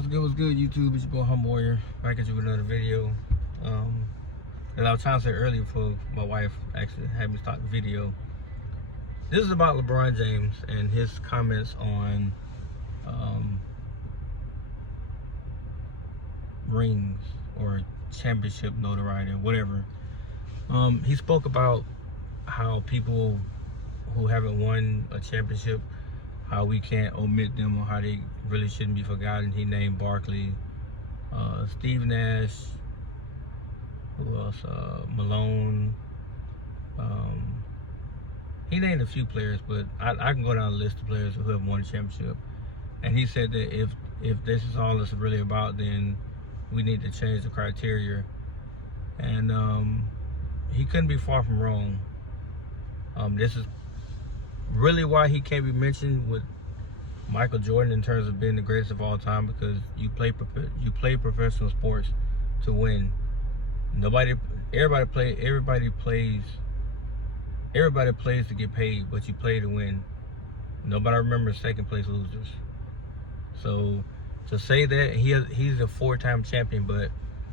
What's good, YouTube? It's your boy Humble Warrior, back at you with another video. As I was trying to say earlier before my wife actually had me start the video, this is about LeBron James and his comments on rings or championship notoriety or whatever. He spoke about how people who haven't won a championship, how we can't omit them or how they really shouldn't be forgotten. He named Barkley, Steve Nash, who else? Malone. He named a few players, but I can go down the list of players who have won a championship. And he said that if this is all it's really about, then we need to change the criteria. And he couldn't be far from wrong. This is really why he can't be mentioned with Michael Jordan in terms of being the greatest of all time, because you play professional sports to win. Everybody plays to get paid, but you play to win. Nobody remembers second place losers. So to say that he's a 4-time champion, but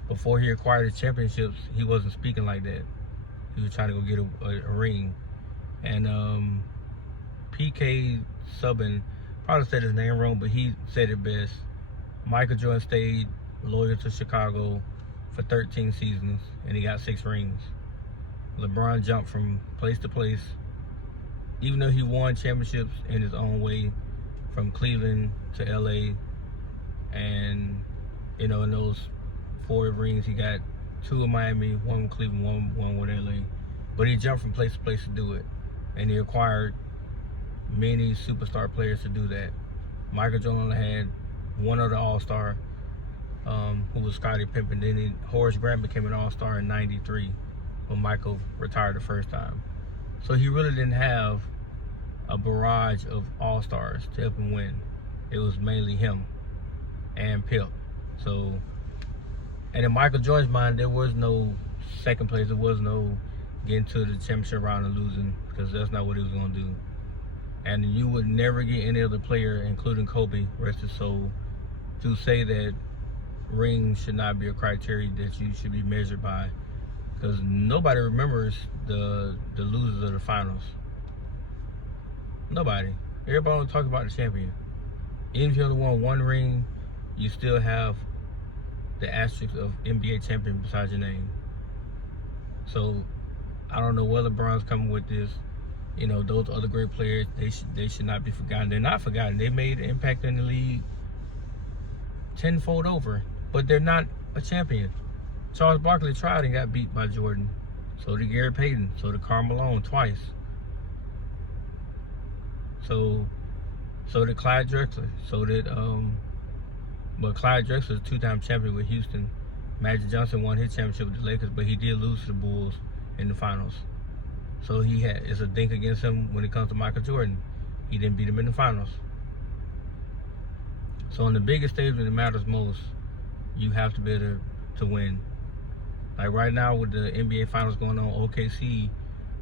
before he acquired the championships, he wasn't speaking like that. He was trying to go get a ring. And PK Subban probably said his name wrong, but he said it best. Michael Jordan stayed loyal to Chicago for 13 seasons, and he got 6 rings. LeBron jumped from place to place, even though he won championships in his own way, from Cleveland to LA. And in those 4 rings, he got 2 in Miami, 1 in Cleveland, one with LA. But he jumped from place to place to do it, and he acquired many superstar players to do that. Michael Jordan had one other All-Star, who was Scottie Pippen. Then Horace Grant became an All-Star in '93 when Michael retired the first time. So he really didn't have a barrage of All-Stars to help him win. It was mainly him and Pip. So, and in Michael Jordan's mind, there was no second place. There was no getting to the championship round and losing, because that's not what he was going to do. And you would never get any other player, including Kobe, rest his soul, to say that rings should not be a criteria that you should be measured by, because nobody remembers the losers of the finals. Nobody. Everybody will talk about the champion. Even if you only won 1 ring, you still have the asterisk of NBA champion beside your name. So I don't know where LeBron's coming with this. Those other great players, they should not be forgotten. They're not forgotten. They made an impact in the league tenfold over, but they're not a champion. Charles Barkley tried and got beat by Jordan. So did Gary Payton. So did Karl Malone twice. So did Clyde Drexler. So did but Clyde Drexler is a 2-time champion with Houston. Magic Johnson won his championship with the Lakers, but he did lose to the Bulls in the finals. So it's a dink against him when it comes to Michael Jordan. He didn't beat him in the finals. So on the biggest stage when it matters most, you have to be able to win. Like right now with the NBA finals going on, OKC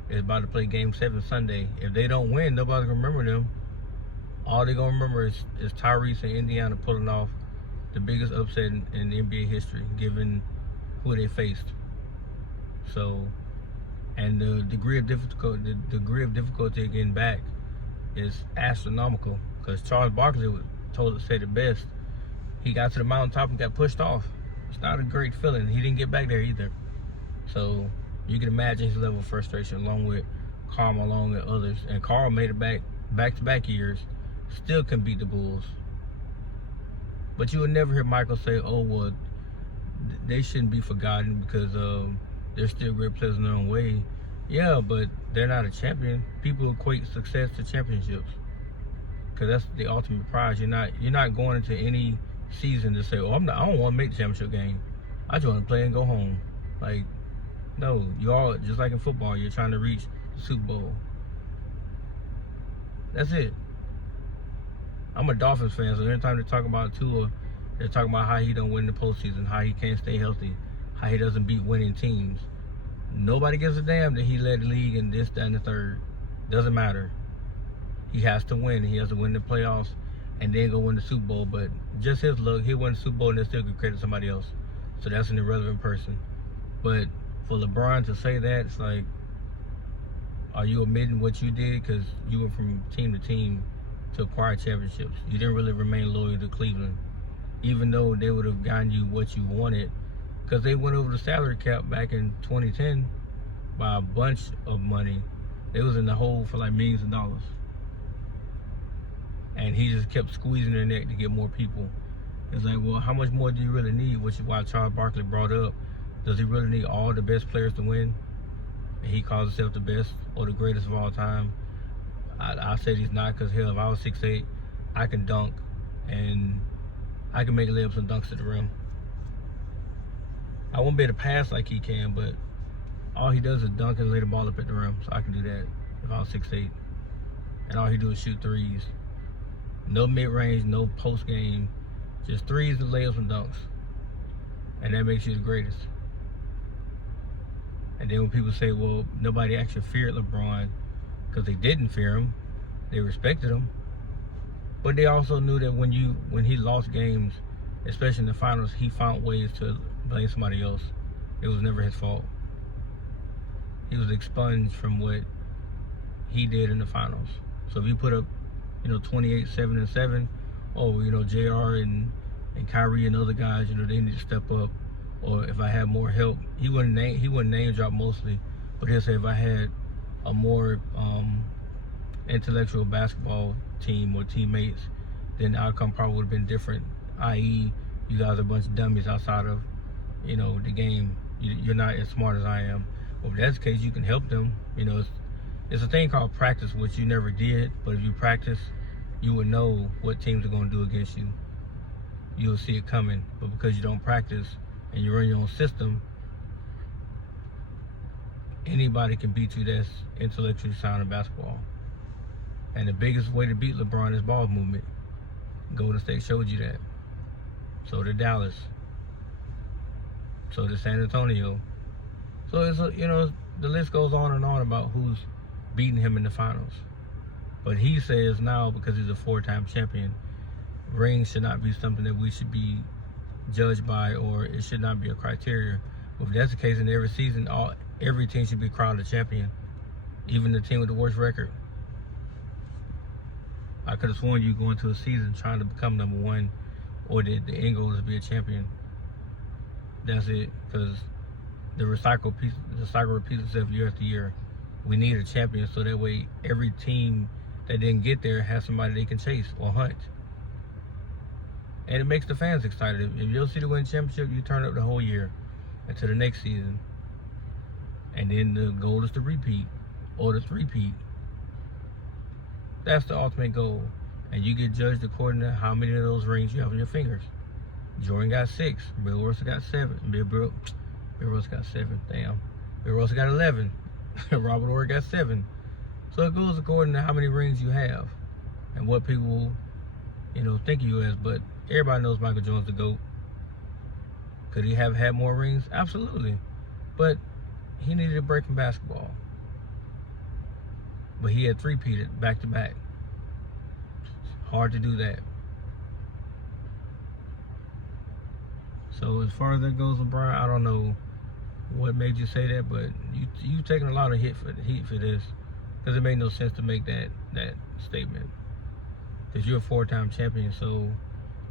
is about to play Game 7 Sunday. If they don't win, nobody's going to remember them. All they're going to remember is Tyrese and Indiana pulling off the biggest upset in NBA history, given who they faced. So, and the degree of difficulty getting back is astronomical, because Charles Barkley said it best. He got to the mountaintop and got pushed off. It's not a great feeling. He didn't get back there either. So you can imagine his level of frustration, along with Karl Malone and others. And Karl made it back-to-back years, still couldn't beat the Bulls. But you would never hear Michael say, "Oh well, they shouldn't be forgotten because they're still great players in their own way." Yeah, but they're not a champion. People equate success to championships, because that's the ultimate prize. You're not going into any season to say, "Oh, I don't want to make the championship game. I just want to play and go home." Like, no, you all, just like in football, you're trying to reach the Super Bowl. That's it. I'm a Dolphins fan, so every time they talk about Tua, they're talking about how he don't win the postseason, how he can't stay healthy, how he doesn't beat winning teams. Nobody gives a damn that he led the league in this, that, and the third. Doesn't matter. He has to win. He has to win the playoffs. and then go win the Super Bowl. But just his luck, he'll win the Super Bowl and then still get credit to somebody else. So that's an irrelevant person. But for LeBron to say that, it's like, are you admitting what you did? Because you went from team to team to acquire championships. You didn't really remain loyal to Cleveland, even though they would have gotten you what you wanted, because they went over the salary cap back in 2010 by a bunch of money. They was in the hole for like millions of dollars. And he just kept squeezing their neck to get more people. It's like, well, how much more do you really need? Which is why Charles Barkley brought up, does he really need all the best players to win? And he calls himself the best or the greatest of all time. I said he's not, because hell, if I was 6'8", I can dunk and I can make layups and dunks to the rim. I won't be able to pass like he can, but all he does is dunk and lay the ball up at the rim. So I can do that if I was 6'8". And all he do is shoot threes. No mid-range, no post-game. Just threes and layups and dunks. And that makes you the greatest. And then when people say, well, nobody actually feared LeBron, because they didn't fear him, they respected him. But they also knew that when he lost games, especially in the finals, he found ways to blame somebody else. It was never his fault. He was expunged from what he did in the finals. So if you put up, 28, 7, and 7, JR and Kyrie and other guys, they need to step up. Or if I had more help, he wouldn't name drop mostly, but he'll say if I had a more intellectual basketball team or teammates, then the outcome probably would have been different. I.e., you guys are a bunch of dummies outside of, the game. You're not as smart as I am. Well, if that's the case, you can help them. It's a thing called practice, which you never did. But if you practice, you would know what teams are going to do against you. You'll see it coming. But because you don't practice and you run your own system, anybody can beat you that's intellectually sound in basketball. And the biggest way to beat LeBron is ball movement. Golden State showed you that. So did Dallas. So did San Antonio. So it's the list goes on and on about who's beating him in the finals. But he says now, because he's a 4-time champion, rings should not be something that we should be judged by, or it should not be a criteria. Well, if that's the case, in every season, every team should be crowned a champion, even the team with the worst record. I could have sworn you go into a season trying to become number one, or the end goal is to be a champion. That's it, because the cycle repeats itself year after year. We need a champion, so that way every team that didn't get there has somebody they can chase or hunt. And it makes the fans excited. If you'll see the win championship, you turn up the whole year until the next season. And then the goal is to repeat or to three-peat. That's the ultimate goal. And you get judged according to how many of those rings you have on your fingers. Jordan got 6. Bill Russell got 7. Bill Russell got 7. Damn. Bill Russell got 11. Robert Horry got 7. So it goes according to how many rings you have and what people, think of you as. But everybody knows Michael Jordan's the GOAT. Could he have had more rings? Absolutely. But he needed a break from basketball. But he had three-peated back-to-back. Hard to do that. So as far as that goes, LeBron, I don't know what made you say that, but you taking a lot of heat for this, because it made no sense to make that statement. Because you're a 4-time champion, so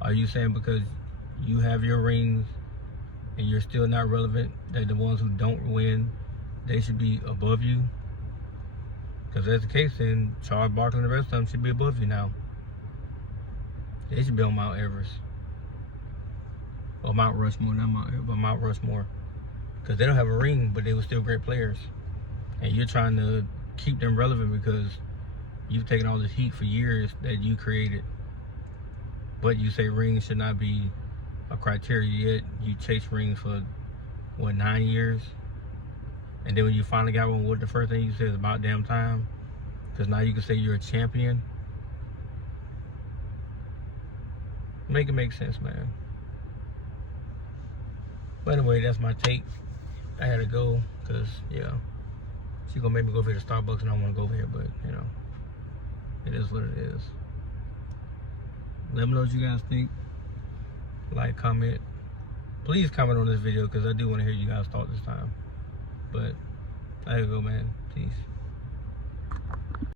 are you saying because you have your rings and you're still not relevant, that the ones who don't win, they should be above you? Because if that's the case, then Charles Barkley and the rest of them should be above you now. They should be on Mount Everest. Or Mount Rushmore, not Mount Everest, but Mount Rushmore. Because they don't have a ring, but they were still great players. And you're trying to keep them relevant because you've taken all this heat for years that you created. But you say rings should not be a criteria, yet you chase rings for, 9 years? And then when you finally got one, what the first thing you said is about damn time? Because now you can say you're a champion? Make it make sense, man. But anyway, that's my take. I had to go because, she's going to make me go over here to Starbucks and I don't want to go over here, but, it is what it is. Let me know what you guys think. Like, comment. Please comment on this video because I do want to hear you guys' thoughts this time. But, there you go, man. Peace.